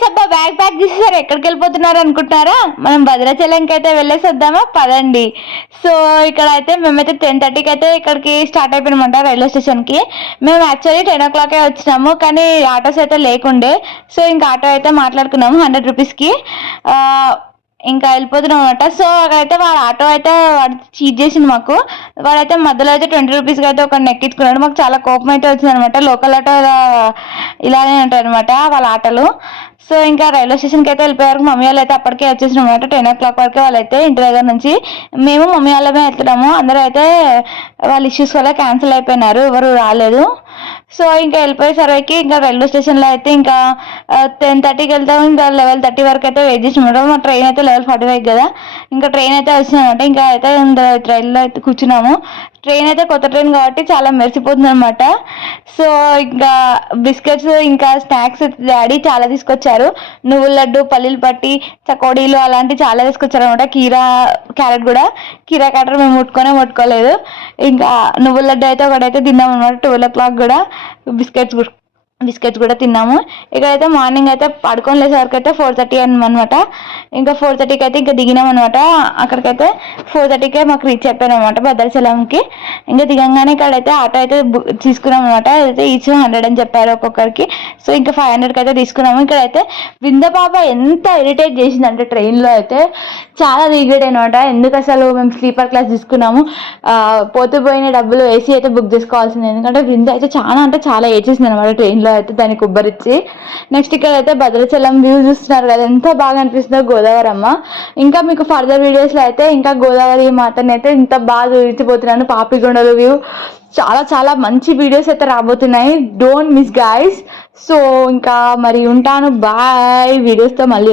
Guys అబ్బా bag pack చేసేసారు, ఎక్కడికి వెళ్ళిపోతున్నారు అనుకుంటున్నారా? మనం భద్రాచలంకి అయితే వెళ్ళేసి వద్దామా పదండి. సో ఇక్కడ అయితే మేమైతే 10:30కి అయితే ఇక్కడికి స్టార్ట్ అయిపోయినమాట రైల్వే స్టేషన్కి. మేము యాక్చువల్లీ 10 o'clock వచ్చినాము, కానీ ఆటోస్ అయితే లేకుండే. సో ఇంకా ఆటో అయితే మాట్లాడుకున్నాము 100 రూపీస్కి. ఇంకా వెళ్ళిపోతున్నాం అనమాట. సో అక్కడైతే వాడు ఆటో అయితే వాడు చీట్ చేసింది మాకు. వాడైతే మధ్యలో అయితే 20 రూపీస్కి అయితే ఒకరిని ఎక్కించుకున్నాడు. మాకు చాలా కోపం అయితే వచ్చింది అనమాట. లోకల్ ఆటో ఇలానే ఉంటాయి అనమాట వాళ్ళ ఆటోలు. సో ఇంకా రైల్వే స్టేషన్కి అయితే వెళ్ళిపోయారు. మమ్మీ వాళ్ళు అయితే అప్పటికే వచ్చేసినాం అనమాట. 10 o'clock వరకు వాళ్ళైతే ఇంటి దగ్గర నుంచి. మేము మమ్మీ వాళ్ళమే వెళ్తున్నాము. అందరూ అయితే వాళ్ళ ఇష్యూస్ వల్ల క్యాన్సిల్ అయిపోయినారు, ఎవరు రాలేదు. సో ఇంకా వెళ్ళిపోయేసరికి ఇంకా రైల్వే స్టేషన్లో అయితే ఇంకా 10:30కి వెళ్తాము. ఇంకా 11:30 వరకు అయితే వెయిట్ చేసినాము. మా ట్రైన్ అయితే 11:45 కదా. ఇంకా ట్రైన్ అయితే వచ్చిందనమాట. ఇంకా అయితే రైల్లో అయితే కూర్చున్నాము. ట్రైన్ అయితే కొత్త ట్రైన్ కాబట్టి చాలా మెరిసిపోతుంది అనమాట. సో ఇంకా బిస్కెట్స్ ఇంకా స్నాక్స్ డాడీ చాలా తీసుకొచ్చారు. నువ్వుల లడ్డు, పల్లీలు పట్టి, చకోడీలు అలాంటివి చాలా తీసుకొచ్చారు అనమాట. క్యారెట్ కూడా. కీరా క్యారెట్ మేము ముట్టుకోలేదు. ఇంకా నువ్వుల లడ్డు అయితే ఒకటైతే తిన్నాం అనమాట 12 o'clock కూడా. బిస్కెట్స్ కూడా తిన్నాము. ఇక్కడైతే మార్నింగ్ అయితే పడుకొని లేసేవరకు అయితే 4:30 అనమాట. ఇంకా 4:30కి అయితే ఇంకా దిగినాం అనమాట. అక్కడికైతే 4:30కే మాకు రీచ్ అయిపోయాం అనమాట భద్రాచలంకి. ఇంకా దిగంగానే ఇక్కడైతే ఆటో అయితే తీసుకున్నాం అనమాట. అయితే ఈచ్ 100 అని చెప్పారు ఒక్కొక్కరికి. సో ఇంకా 500కి అయితే తీసుకున్నాము. ఇక్కడైతే వింద పాప ఎంత ఇరిటేట్ చేసిందంటే ట్రైన్లో అయితే చాలా దిగేట్ అనమాట. ఎందుకు అసలు మేము స్లీపర్ క్లాస్ తీసుకున్నాము, పోయిన డబ్బులు ఏసీ అయితే బుక్ చేసుకోవాల్సింది. ఎందుకంటే వింద అయితే చాలా ఏడ్చేసింది అనమాట ట్రైన్లో అయితే దానికి ఉబ్బరిచ్చి. నెక్స్ట్ ఇక్కడ అయితే భద్రాచలం వ్యూ చూస్తున్నారు కదా, ఎంత బాగా అనిపిస్తుందో గోదావరి అమ్మ. ఇంకా మీకు ఫర్దర్ వీడియోస్లో అయితే ఇంకా గోదావరి మాతని అయితే ఇంత బాగా చూపించబోతున్నాను. పాపికొండలు వ్యూ చాలా మంచి వీడియోస్ అయితే రాబోతున్నాయి. Don't miss guys. సో ఇంకా మరి ఉంటాను, బాయ్. వీడియోస్తో మళ్ళీ